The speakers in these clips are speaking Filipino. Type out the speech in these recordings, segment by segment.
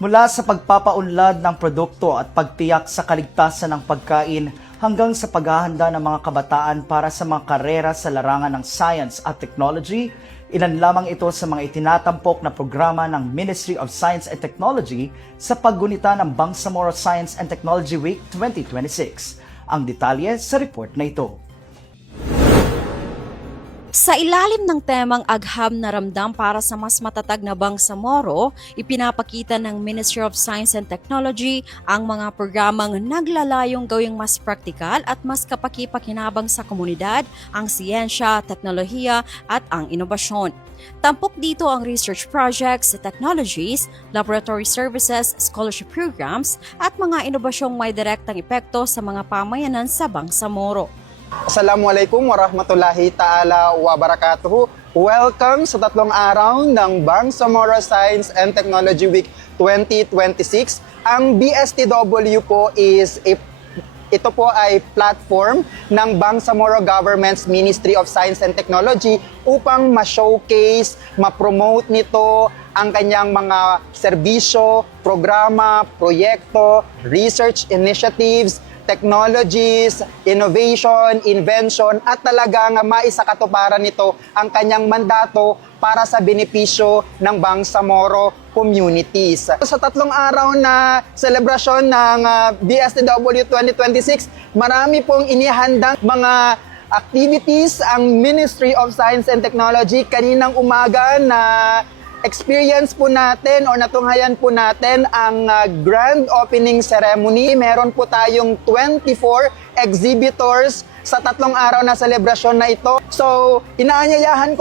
Mula sa pagpapaunlad ng produkto at pagtiyak sa kaligtasan ng pagkain hanggang sa paghahanda ng mga kabataan para sa mga karera sa larangan ng science at technology, ilan lamang ito sa mga itinatampok na programa ng Ministry of Science and Technology sa paggunita ng Bangsamoro Science and Technology Week 2026. Ang detalye sa report na ito. Sa ilalim ng temang Agham na Ramdam para sa mas matatag na Bangsamoro, ipinapakita ng Ministry of Science and Technology ang mga programang naglalayong gawing mas praktikal at mas kapaki-pakinabang sa komunidad ang siyensya, teknolohiya at ang inobasyon. Tampok dito ang research projects, technologies, laboratory services, scholarship programs at mga inobasyong may direktang epekto sa mga pamayanan sa Bangsamoro. Assalamualaikum warahmatullahi ta'ala wabarakatuh. Welcome sa tatlong araw ng Bangsamoro Science and Technology Week 2026. Ang BSTW po ito po ay platform ng Bangsamoro Government's Ministry of Science and Technology upang ma-showcase, ma-promote nito ang kanyang mga serbisyo, programa, proyekto, research initiatives, technologies, innovation, invention at talagang maisakatuparan nito ang kanyang mandato para sa benepisyo ng Bangsamoro communities. Sa tatlong araw na selebrasyon ng BSTW 2026, marami pong inihandang mga activities ang Ministry of Science and Technology. Kaninang umaga na experience po natin o natunghayan po natin ang grand opening ceremony. Meron po tayong 24 exhibitors sa tatlong araw na selebrasyon na ito. So, inaanyayahan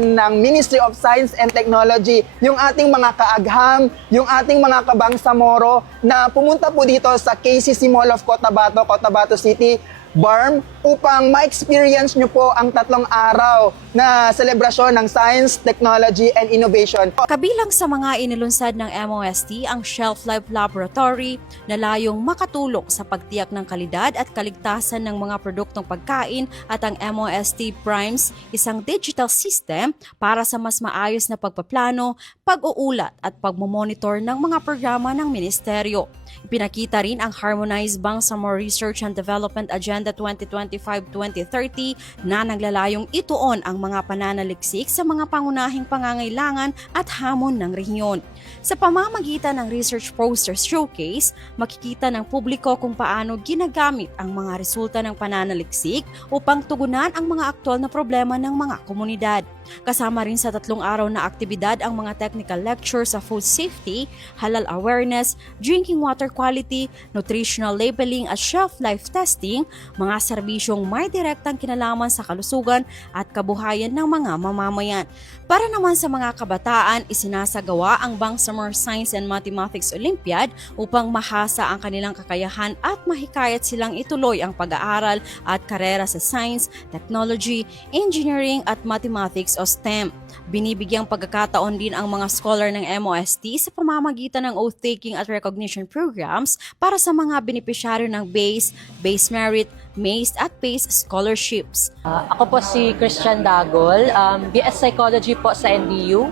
ng Ministry of Science and Technology yung ating mga kaagham, yung ating mga kabangsamoro na pumunta po dito sa KCC Mall of Cotabato City, BARM, upang ma-experience nyo po ang tatlong araw na selebrasyon ng Science, Technology, and Innovation. Kabilang sa mga inilunsad ng MOST ang Shelf Life Laboratory na layong makatulong sa pagtiyak ng kalidad at kaligtasan ng mga produktong pagkain at ang MOST Primes, isang digital system para sa mas maayos na pagpaplano, pag-uulat at pagmomonitor ng mga programa ng ministeryo. Ipinakita rin ang Harmonized Bangsamoro Research and Development Agenda 2025-2030 na naglalayong ituon ang mga pananaliksik sa mga pangunahing pangangailangan at hamon ng rehiyon. Sa pamamagitan ng Research Posters Showcase, makikita ng publiko kung paano ginagamit ang mga resulta ng pananaliksik upang tugunan ang mga aktual na problema ng mga komunidad. Kasama rin sa tatlong araw na aktibidad ang mga technical lectures sa food safety, halal awareness, drinking water quality, nutritional labeling at shelf life testing, mga serbisyong may direktang kinalaman sa kalusugan at kabuhayan ng mga mamamayan. Para naman sa mga kabataan, isinasagawa ang Bangsamoro Science and Mathematics Olympiad upang mahasa ang kanilang kakayahan at mahikayat silang ituloy ang pag-aaral at karera sa science, technology, engineering at mathematics o STEM. Binibigyang pagkakataon din ang mga scholar ng MOST sa pamamagitan ng oath-taking at recognition programs para sa mga benepisyaryo ng BASE, BASE Merit, MACE at PACE scholarships. Ako po si Christian Dagol, BS Psychology po sa NDU.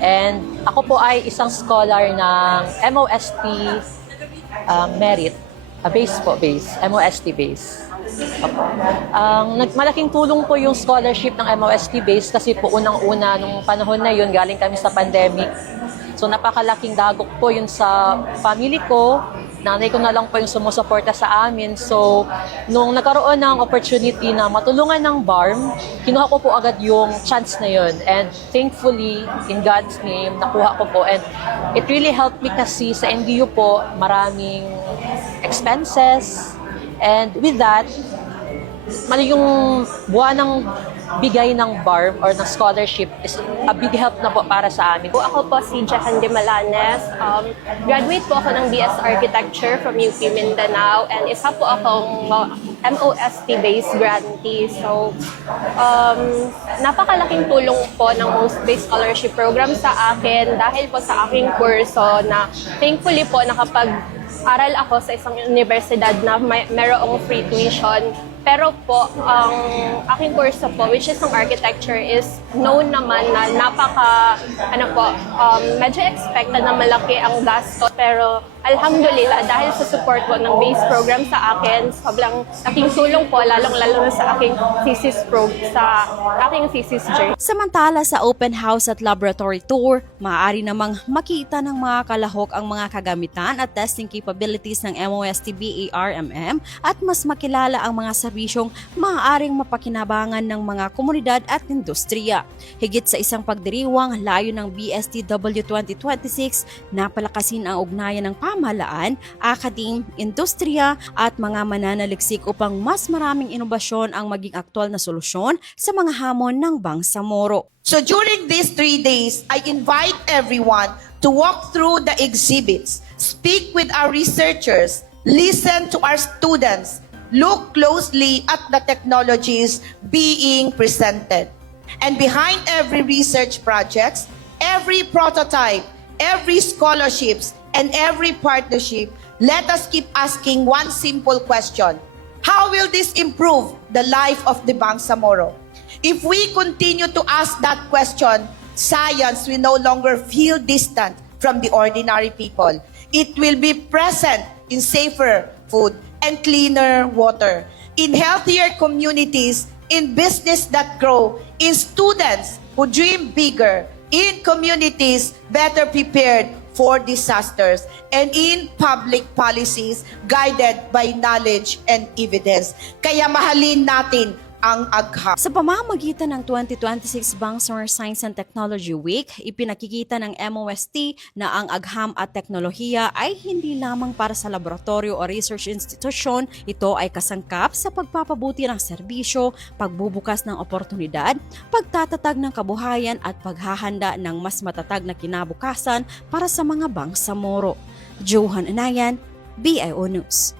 And ako po ay isang scholar ng MOST Merit, BASE, MOST BASE. Malaking tulong po yung scholarship ng MOST BASE kasi po unang-una nung panahon na yun galing kami sa pandemic. So napakalaking dagok po yun sa family ko. Nanay ko na lang po yung sumusuporta sa amin. So nung nagkaroon ng opportunity na matulungan ng BARM, kinuha ko po agad yung chance na yun. And thankfully, in God's name, nakuha ko po. And it really helped me kasi sa NDU po, maraming expenses. And with that, mali yung buwan ng bigay ng BARM or ng scholarship is a big help na po para sa amin. Ako po si Jahan de Malanes. Graduate po ako ng BS Architecture from UP Mindanao and isa po akong MOST-based grantee. So, napakalaking tulong po ng MOST-based scholarship program sa akin dahil po sa aking kurso na thankfully po nakapag-aral ako sa isang universidad na mayroong free tuition Pero po, ang aking kurso po, which is ang architecture, is known naman na medyo expected na malaki ang gasto. Pero alhamdulillah, dahil sa support po ng base program sa akin, sobrang laking tulong po, lalong-lalo na sa aking thesis journey. Samantala sa open house at laboratory tour, maaari namang makita ng mga kalahok ang mga kagamitan at testing capabilities ng MOST BARMM at mas makilala ang mga serbisyong maaaring mapakinabangan ng mga komunidad at industriya. Higit sa isang pagdiriwang, layo ng BSTW 2026 na palakasin ang ugnayan ng pamahalaan, akadim, industriya at mga mananaliksik upang mas maraming inobasyon ang maging aktwal na solusyon sa mga hamon ng Bangsamoro. So during these 3 days, I invite everyone to walk through the exhibits, speak with our researchers, listen to our students, look closely at the technologies being presented. And behind every research project, every prototype, every scholarships, and every partnership, let us keep asking one simple question. How will this improve the life of the Bangsamoro? If we continue to ask that question, science will no longer feel distant from the ordinary people. It will be present in safer food and cleaner water, in healthier communities, in business that grow, in students who dream bigger, in communities better prepared for disasters, and in public policies guided by knowledge and evidence. Kaya mahalin natin ang agham. Sa pamamagitan ng 2026 Bangsamoro Science and Technology Week, ipinakikita ng MOST na ang agham at teknolohiya ay hindi lamang para sa laboratorio o research institusyon. Ito ay kasangkap sa pagpapabuti ng serbisyo, pagbubukas ng oportunidad, pagtatatag ng kabuhayan at paghahanda ng mas matatag na kinabukasan para sa mga Bangsamoro. Johan Anayan, BIO News.